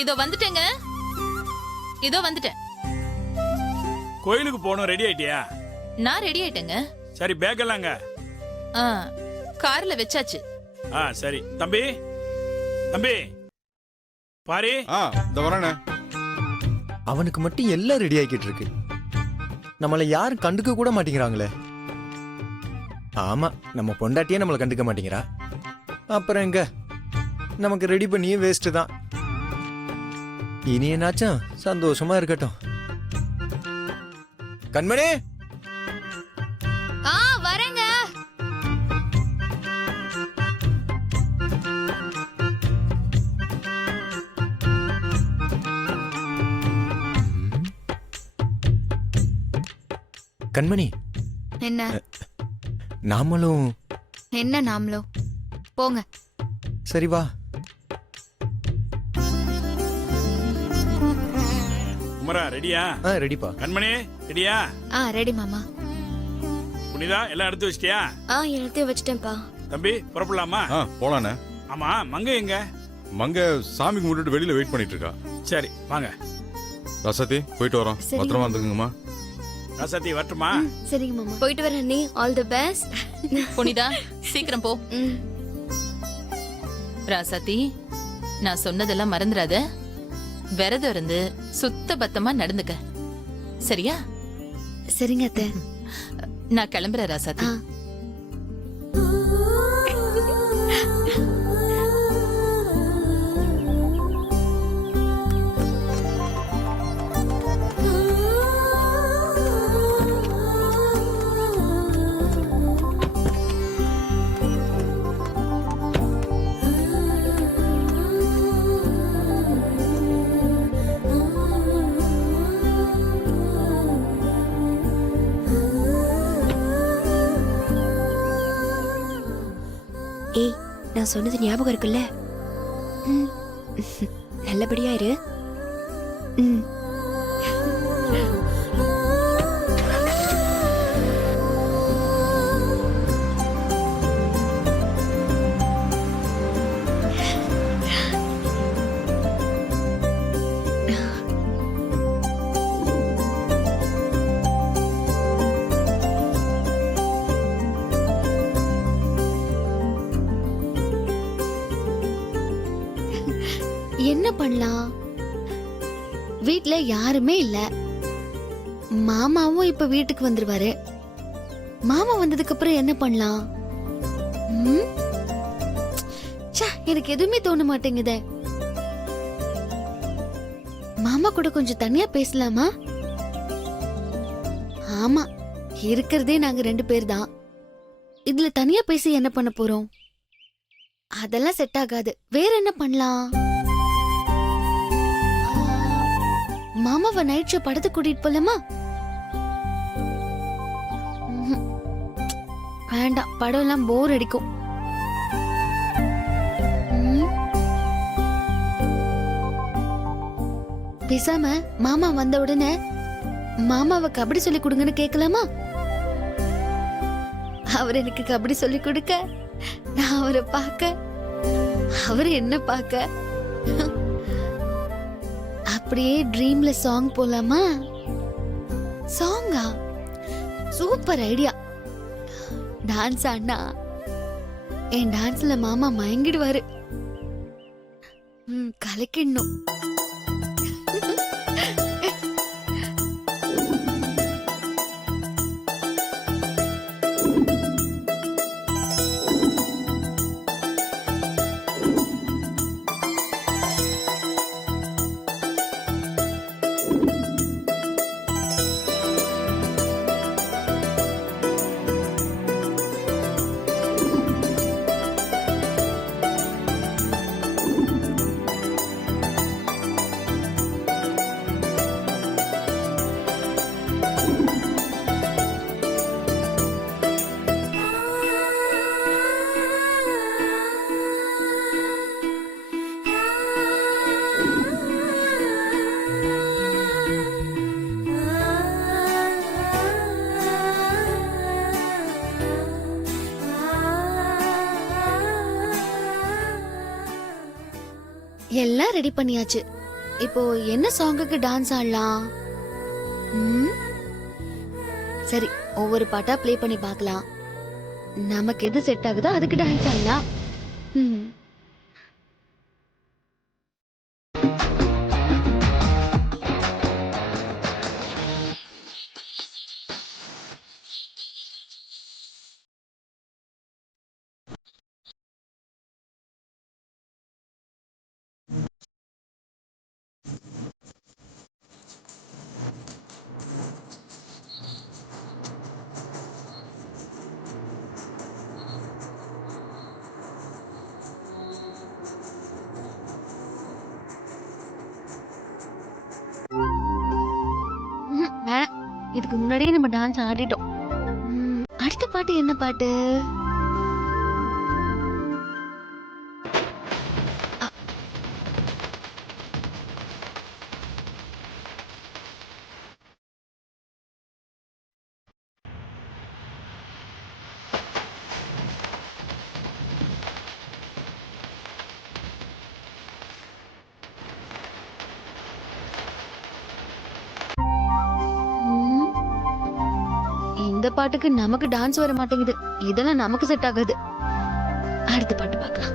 இதோ வந்துட்டேங்க. இதோ வந்துட்டேன். கோயிலுக்கு போகணும், ரெடி ஆயிட்டியா? நான் ரெடி ஆயிட்டேங்க. சரி, பேக் எல்லாங்க கார்ல வச்சாச்சு. சரி. தம்பி தம்பி பாரு. இந்த வரேனே. அவனுக்கு மட்டும் எல்லாம் ரெடி ஆகிட்டு இருக்கு. நம்மளை யாரும் கண்டுக்க கூட மாட்டேங்கிறாங்களே. ஆமா, நம்ம பொண்டாட்டியே நம்மளை கண்டுக்க மாட்டேங்கிறா. அப்புறம் எங்க நமக்கு ரெடி பண்ணியே வேஸ்ட் தான். இனி என்னாச்சும் சந்தோஷமா இருக்கட்டும். கண்மணி, வரேங்க. கண்மணி. என்ன? நாமளும் என்ன நாமளும்? போங்க. சரி வா. குமரா ரெடியா? ரெடிப்பா. கண்மணி ரெடியா? ரெடி மாமா. புனிதா எல்லாம் எடுத்து வச்சிட்டியா? எல்லாத்தையும் வச்சிட்டேன்ப்பா. தம்பி புறப்படலாமா? போலானே. ஆமா, மங்க எங்க? மங்க சாமி கும்பிட்டுட்டு வெளியில வெயிட் பண்ணிட்டு இருக்கா. சரி வாங்க. ரசதி போயிட்டு வரோம். பத்திரமா வந்துக்குங்கம்மா. ரசதி வரட்டுமா? சரிங்க மாமா. போயிட்டு வரேன் நீ. All the best. புனிதா சீக்கிரம் போ. ராசாத்தி, நான் சொன்னதெல்லாம் மறந்துடாத. விரதம் இருந்து சுத்த பத்தமா நடந்துக்க, சரியா? சரிங்க அத்தை. நான் கிளம்புறேன் ராசாத்தி. ஏய், நான் சொன்னது ஞாபகம் இருக்குல்ல? நல்லபடியா இரு. என்ன பண்ணலாம்? வீட்ல யாருமே இல்ல. மாமாவும் இப்ப வீட்டுக்கு வந்துருவாரு. மாமா வந்ததுக்கு அப்புறம் என்ன பண்ணலாம்? எனக்கு எதுவுமே தோண மாட்டேங்குதே. மாமா கூட கொஞ்சம் தனியா பேசலாமா? ஆமா, இருக்கிறதே நாங்க 2 பேர் தான். இதுல தனியா பேசி என்ன பண்ண போறோம்? அதெல்லாம் செட் ஆகாது. வேற என்ன பண்ணலாம்? மாமாவை நைட் ஷோ படத்துக்கு கூட்டிட்டு போலாமா? வேண்டாம், படம் எல்லாம் போர் அடிக்கும். பேசாம மாமா வந்த உடனே மாமாவை கபடி சொல்லி கொடுங்கன்னு கேட்கலாமா? அவர் எனக்கு கபடி சொல்லி கொடுக்க, நான் அவரை பார்க்க, அவர் என்ன பார்க்க, அப்படியே ட்ரீம்ல சாங் போலாமா? சாங்கா? Super idea. டான்ஸ் ஆனா என் டான்ஸ்ல மாமா மயங்கிடுவாரு. கலக்கிடணும். எல்லாம் ரெடி பண்ணியாச்சு. இப்போ என்ன சாங்குக்கு டான்ஸ் ஆடலாம்? ம்? சரி, ஒவ்வொரு பாட்டா ப்ளே பண்ணி பார்க்கலாம். நமக்கு எது செட் ஆகுதோ அதுக்கு டான்ஸ் ஆடலாம். ம். வேணாம். இதுக்கு முன்னாடியே நம்ம டான்ஸ் ஆடிட்டோம். அடுத்த பாட்டு என்ன பாட்டு? அ- ம், இந்த பாட்டுக்கு நமக்கு டான்ஸ் வர மாட்டேங்குது. இதெல்லாம் நமக்கு செட் ஆகாது. அடுத்த பாட்டு பார்க்கலாம்.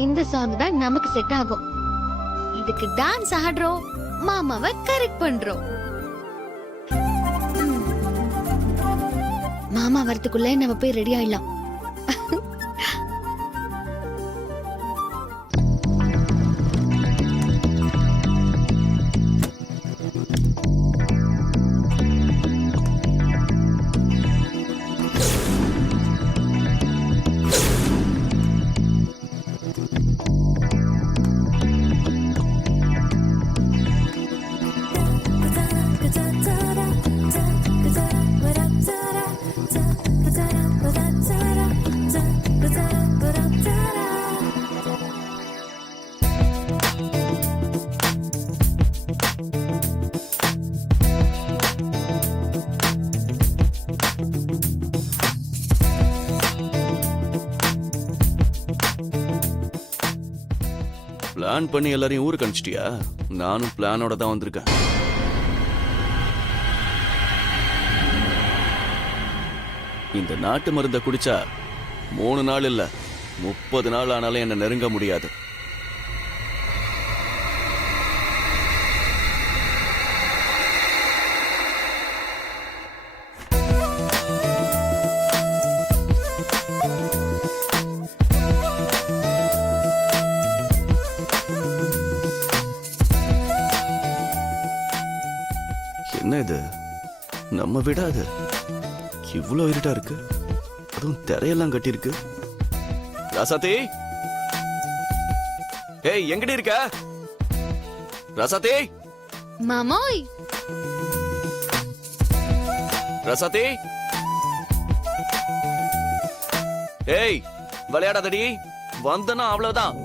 இந்த சாங் தான் நமக்கு செட் ஆகும். இதுக்கு டான்ஸ் ஆடுறோம், மாமாவை கரெக்ட் பண்றோம். ம். மாமா வரதுக்குள்ள நம்ம போய் ரெடி ஆயிடலாம். பிளான் பண்ணி எல்லாரையும் ஊருக்கு அனுப்பிச்சிட்டியா? நானும் பிளானோட தான் வந்திருக்கேன். இந்த நாட்டு மருந்தை குடிச்சா 3 நாள் இல்ல 30 நாள் ஆனாலும் என்ன நெருங்க முடியாது. என்ன இது? நம்ம விடாது இவ்வளோ இருட்டா இருக்கு, அதுவும் திரையெல்லாம் கட்டி இருக்கு. ராசாத்தி, ஏய் எங்கடி இருக்க? ராசாத்தி, மாமோய், ராசாத்தி, ஏய் விளையாடாதடி, வந்தனா அவ்வளவுதான்.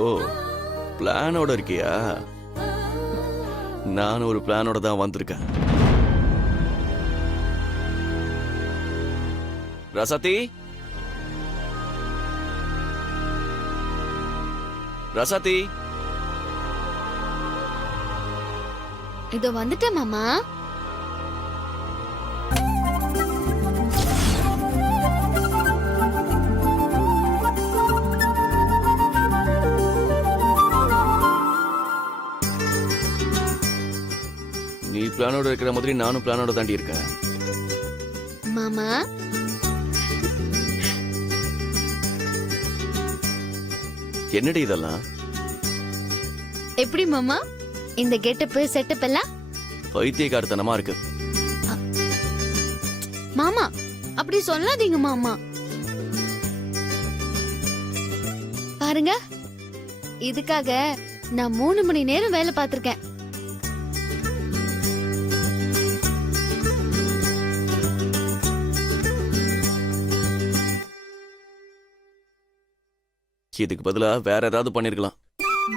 ஓ, பிளானோட இருக்கியா? நான் ஒரு பிளானோட தான் வந்திருக்கேன். ரசதி, ரசதி, இதோ வந்துட்டேன் மாமா. நீ பிளானோட இருக்கிற மாதிரி நானும் பிளானோட தாண்டி இருக்கேன். மாமா என்னடி இதெல்லாம்? எப்படி மாமா இந்த கெட்டப் செட்டப் எல்லாம்? பைத்தியக்காரத்தனமா இருக்கு. மாமா அப்படி சொல்லாதீங்க மாமா. பாருங்க, இதுக்காக நான் 3 மணி நேரம் வேலை பார்த்திருக்கேன். இதுக்கு பதிலா வேற ஏதாவது பண்ணிருக்கலாம்.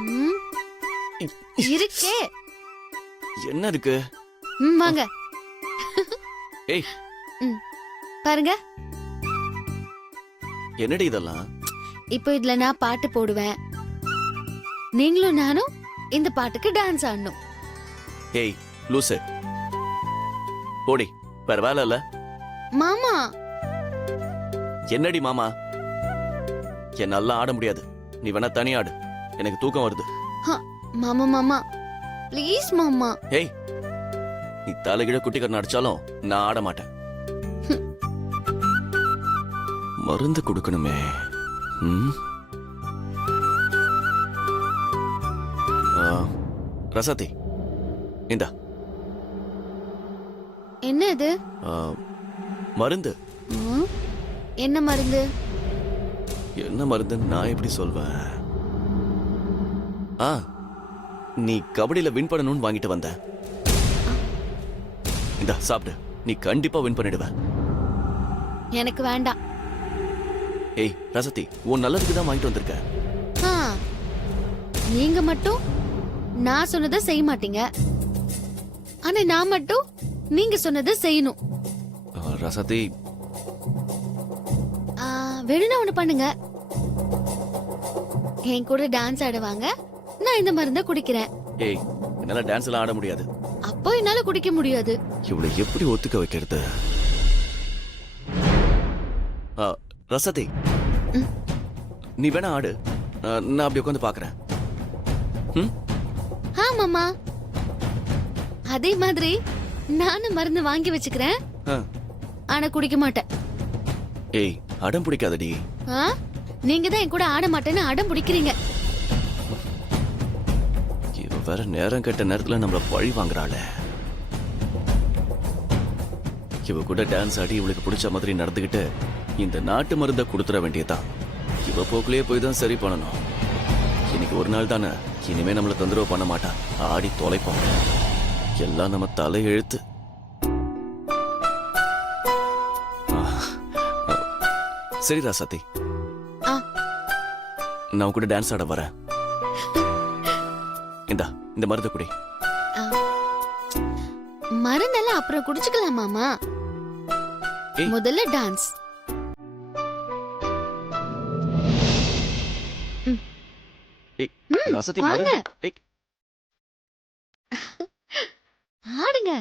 ம், இருக்கே. என்ன இருக்கு? வாங்க. ஏய். ம், பாருங்க. என்னடி இதெல்லாம்? இப்போ இதுல நான் பாட்டு போடுவேன், நீங்களும் நானும் இந்த பாட்டுக்கு டான்ஸ் ஆடணும். ஏய் லூசு, போடி, வேற வேலை இல்ல. மாமா என்னடி மாமா? என்னால ஆட முடியாது, நீ வேணா தனி ஆடு, எனக்கு தூக்கம் வருது. மாமா மாமா ப்ளீஸ் மாமா. ஏய், நீ தலைகிழ குட்டிக்கரண அடிச்சாலும் நான் ஆட மாட்டேன். மருந்து கொடுக்கணுமே. ரசாத்தி, இந்தா. என்ன இது? மருந்து. ம், என்ன மருந்து? என்ன மருந்துன்னு நான் எப்படி சொல்வேன்? நீ கபடியில வின் பண்ணணும்னு வாங்கிட்டு வந்த. இந்தா சாப்பிடு, நீ கண்டிப்பா வின் பண்ணிடுவ. எனக்கு வேண்டாம். ஏய் ரசத்தி, உன் நல்லதுக்கு தான் வாங்கிட்டு வந்திருக்க. நீங்க மட்டும் நான் சொன்னதை செய்ய மாட்டீங்க, ஆனா நான் மட்டும் நீங்க சொன்னதை செய்யணும். ரசத்தி, வேணும்னா ஒண்ணு பண்ணுங்க, என் கூட டான்ஸ் ஆடுவாங்க, நான் இந்த மருந்த குடிக்கிறேன். ஏய், என்னால டான்ஸ் எல்லாம் ஆட முடியாது. அப்போ என்னால குடிக்க முடியாது. இவளை எப்படி ஒத்துக்க வைக்கிறது? ரசதி, நீ வேணா ஆடு, நான் அப்படி உட்காந்து பாக்குறேன். மாமா, அதே மாதிரி நானும் மருந்து வாங்கி வச்சுக்கிறேன், ஆனா குடிக்க மாட்டேன். ஏய், அடம் பிடிக்காதடி. நீங்க தான் என் கூட ஆட மாட்டேன்னு அடம் பிடிக்கிறீங்க. இவ வேற நேரம் கெட்ட நேரத்துல நம்மள பழி வாங்குறாள. இவ கூட டான்ஸ் ஆடி இவளுக்கு பிடிச்ச மாதிரி நடந்துகிட்டு இந்த நாட்டு மருந்தை கொடுத்துட வேண்டியதான். இவ போக்குலயே போய் தான் சரி பண்ணணும். இன்னைக்கு ஒரு நாள் தானே, இனிமே நம்மள தொந்தரவு பண்ண மாட்டா, ஆடி தொலைப்போம். எல்லாம் நம்ம தலை எழுத்து. சரி ராசாத்தி, நான் கூட டான்ஸ் ஆட வரேன். இந்த மருந்து குடி. மருந்தெல்லாம் அப்புறம் குடிச்சுக்கலாம் மாமா, முதல்ல டான்ஸ். வாங்க. ஆடுங்க.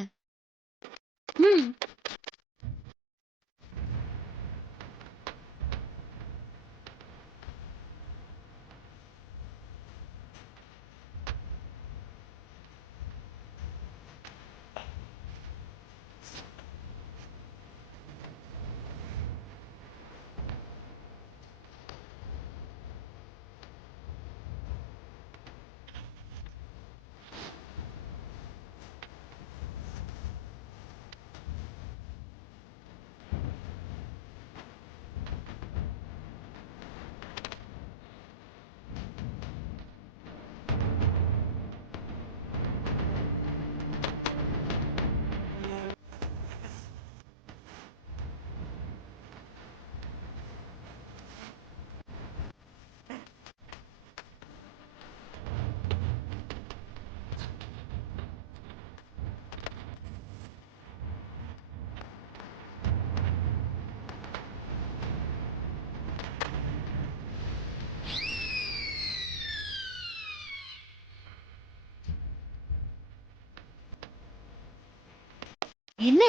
என்ன?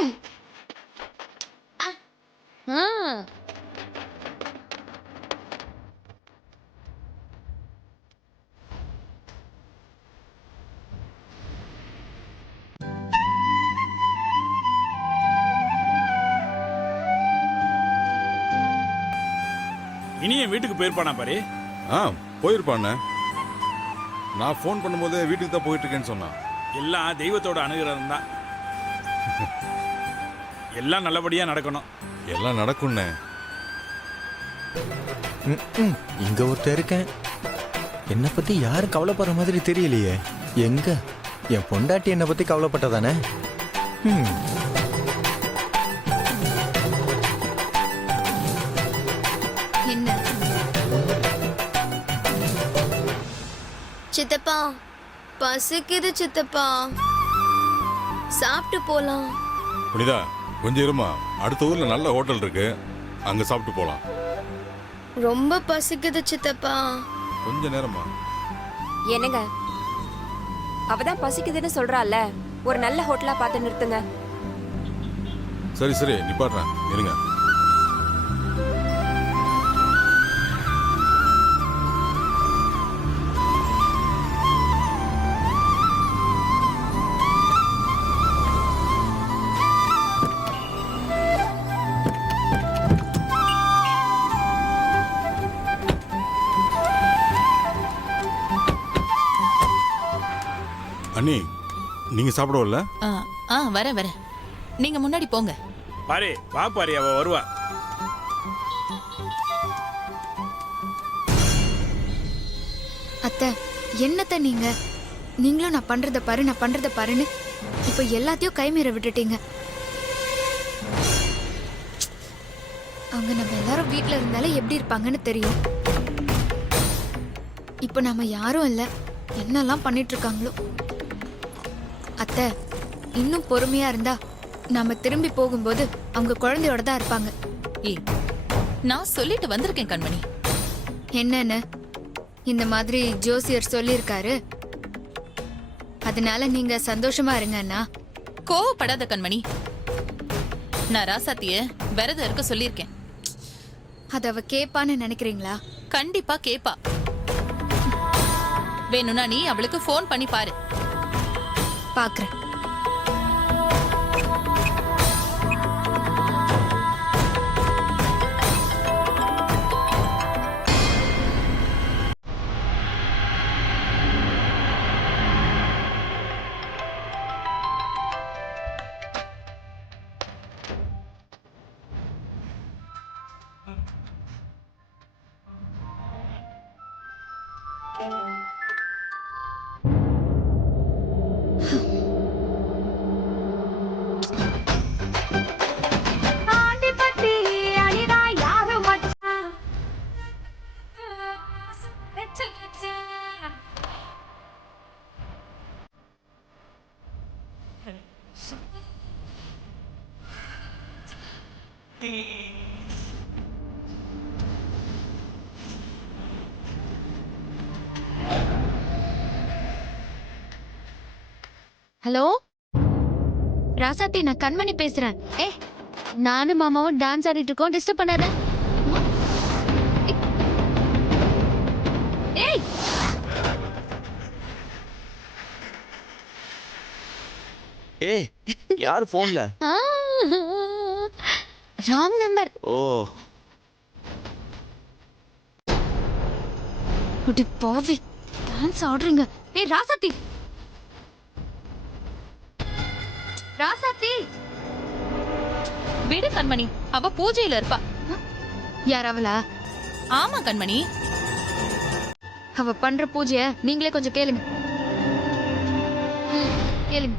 பையன் வீட்டுக்கு போயிருப்பானா பாரு. ஆ போயிருப்பாண்ணே. நான் ஃபோன் பண்ணும்போது வீட்டுக்கு தான் போயிட்டு இருக்கேன்னு சொன்னான். எல்லாம் தெய்வத்தோட அனுகிரகம் தான். எல்லாம் நல்லபடியா நடக்கணும். எல்லாம் நடக்கும்ண்ணே. ம், இங்க ஒருத்தர் இருக்கேன். என்னை பத்தி யாரும் கவலைப்படுற மாதிரி தெரியலையே. எங்க என் பொண்டாட்டி என்னை பத்தி கவலைப்பட்டதானே? ம். என்ன சித்தப்பா பசிக்குது சித்தப்பா, சாப்பிட்டு போலாம். புனிதா கொஞ்சம் இருமா. அடுத்த ஊர்ல நல்ல ஹோட்டல் இருக்கு, அங்க சாப்பிட்டு போலாம். ரொம்ப பசிக்குது சித்தப்பா. கொஞ்ச நேரமா. என்னங்க, அவதான் பசிக்குதுன்னு சொல்றால, ஒரு நல்ல ஹோட்டலா பார்த்து நிறுத்துங்க. சரி சரி நிப்பாட்டுறேன், இருங்க. அண்ணி நீங்க சாப்பிட வரல? ஆ ஆ வரேன் வரேன். நீங்க முன்னாடி போங்க. பாரு வா பாரு, அவ வருவா. அத்தை, என்னத்த நீங்களும் நான் பண்றத பாருன்னு இப்ப எல்லாத்தையும் கைமீற விட்டுட்டீங்க. அவங்க நம்ம எல்லாரும் வீட்ல இருந்தாலே எப்படி இருப்பாங்கன்னு தெரியும். இப்ப நாம யாரும் இல்ல, என்னெல்லாம் பண்ணிட்டு இருக்காங்களோ. அத்தை, இன்னும் பொறுமையா இருந்தா நாம திரும்பி போகும்போது அவங்க குழந்தையோட தான் இருப்பாங்க. ஏய், நான் சொல்லிட்டு வந்திருக்கேன் கண்மணி. என்னன்னு இந்த மாதிரி ஜோசியர் சொல்லியிருக்காரு, அதனால நீங்க சந்தோஷமா இருங்க அண்ணா. கோவப்படாத கண்மணி. நான் ராசாத்திய விரதம் இருக்க சொல்லியிருக்கேன். அத அவ கேப்பான்னு நினைக்கிறீங்களா? கண்டிப்பா கேப்பா. வேணும்னா நீ அவளுக்கு ஃபோன் பண்ணி பாரு. பாக்குறேன். ஹலோ ராசாத்தி, நான் கண்மணி பேசுறேன். நானும் மாமாவும் டான்ஸ் ஆடிட்டு இருக்கோம், டிஸ்டர்ப் பண்ணாத. ஏய், ஏய் யார் போன்ல? Wrong number. ஓ குட்டி பாவி, டான்ஸ் ஆடுறீங்க. ஏய் ராசாத்தி, ராசாத்தி, விடு கண்மணி, அவ பூஜையில இருப்பா. யார் அவளா? ஆமா கண்மணி. அவ பண்ற பூஜைய நீங்களே கொஞ்சம் கேளுங்க. கேளுங்க.